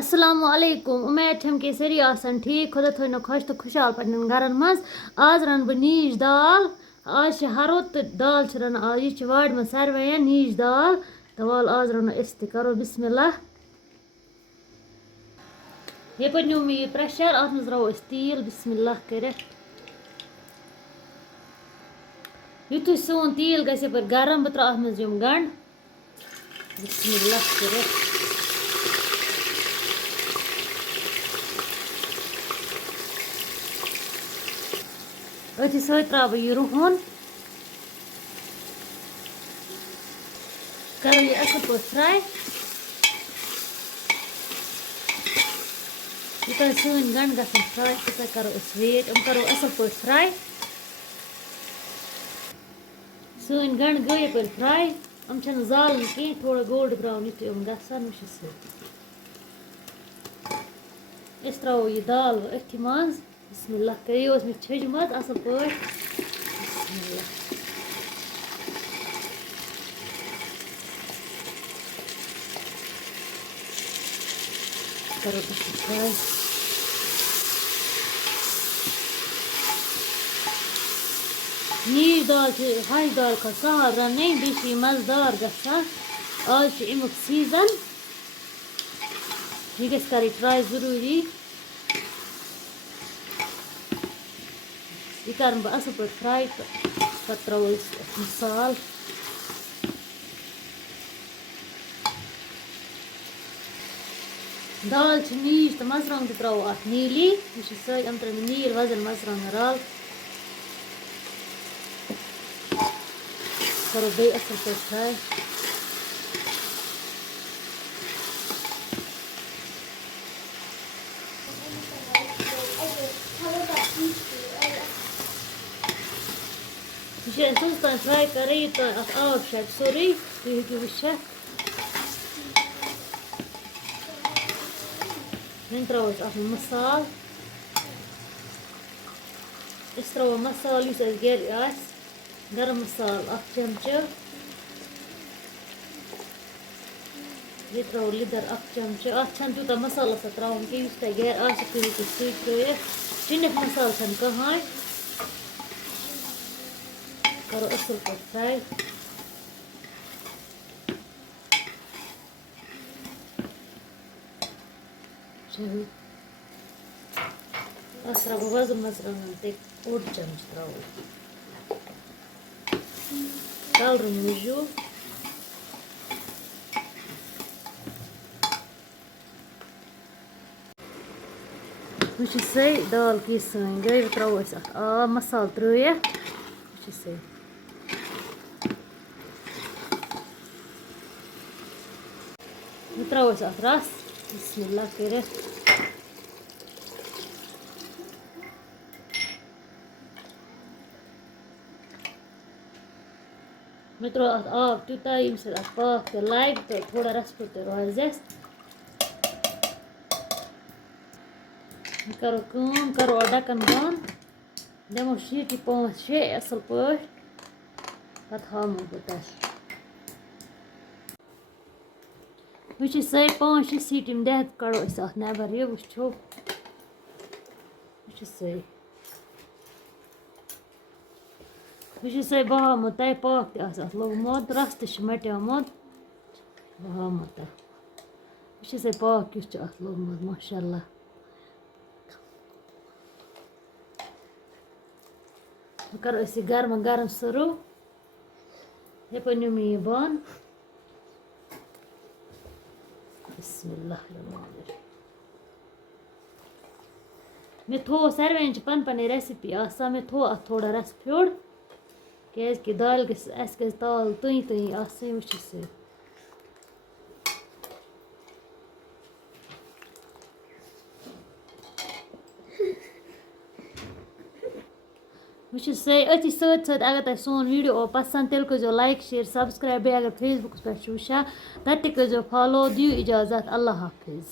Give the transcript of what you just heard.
अस्सलामु अलैकुम उम्मीद छम के सारी आसन ठीक खुदा थोनो खुश तो खुशहाल पड़न घरन मज आज रन ब नीज दाल आज हरोत दाल रन आज ये वाड़ में सारे नीज दाल तो वाल आज रनो इस करो बिस्मिल्लाह ये पे न्यू मे प्रेशर अत मज रो तेल बिस्मिल्लाह कर युत सोन तेल गसे पर गरम बह त्रा अत मज यम गंड बिस्मिल्लाह कर अथि सत त्रा यह रुहन कर यह असल पे फ्राई यूत सन गंड ग फ्राई तूत करो वेट करो असल पे फ्राई सन गंड गई पे फ्राई जालन कह थोड़ा गोल्ड ब्राउन युत गसान त्रो यह दाल अथि मज बिस्मिल्लाह कर यह मे छजम असल पे बिस्मिल्लाह करो फ्राई नीज दाल हज दाल का सहल रन बे मजेदार गसान आज अमुक सीजन यह गस कर ट्राई जरूरी यह कर बह असल पे फ्राई तो पे त्रो मसाल दाल नीज तो मरचांग तो त्रो अत नीली यह सम त्रे नील वजन मरचांग रल करो बे असल पे फ्राई यह तान फ्राई कर तो अत आब शट सोरे तुम हेकू वुचित वो त्रो अत मसाल त्रो मसाल गर गरम मसाल अख चमचो यह त्रो लिदर अख चमचो अत तूत मसाल त्रान कह गर त्रो चिनिक मसाल कहान करो असल पे फ्राई अत त्रा वजन मरचांगन ते ओड चमच त्रो कलर मूजूब वह सही दाल की सन गई त्रो अत आब मसाल त्रित वह सही त्रो अत रस बिस्मिल्लाह कर मे त्रो अत आब तूता ये पाक तो लग तो थोड़ा रस पे तो रोजस करो करो ढक्कन बंद दमो शीटी 5-6 असल पे पे हामो बह तथ वह सही 5-6 सीटी दहत कड़ो अत नबर यह वो वह सही वह सही बह हामो तह पाक तथ लोगमुत रस तो मट्योमुत बह हामो तथ वह सही पाक युथ अत लोगमुत माशाअल्लाह करो गर्मा गर्म सर्व ये पे न्यू मे यह बन बिस्मिल्लाह मे थो सारे पन पन रेसिपी आसान मे थो अत थोड़ा रस फ्योड़ क्या दाल गस ताल तुई तुई आसन वह सही वह सही अथि सत अगर तुम सोन वीडियो पसंद तेल कर लाइक शेयर सब्सक्राइब बे अगर फेसबुक पे वुचान तब तक कर फॉलो दियो इजाज़त अल्लाह हाफिज़।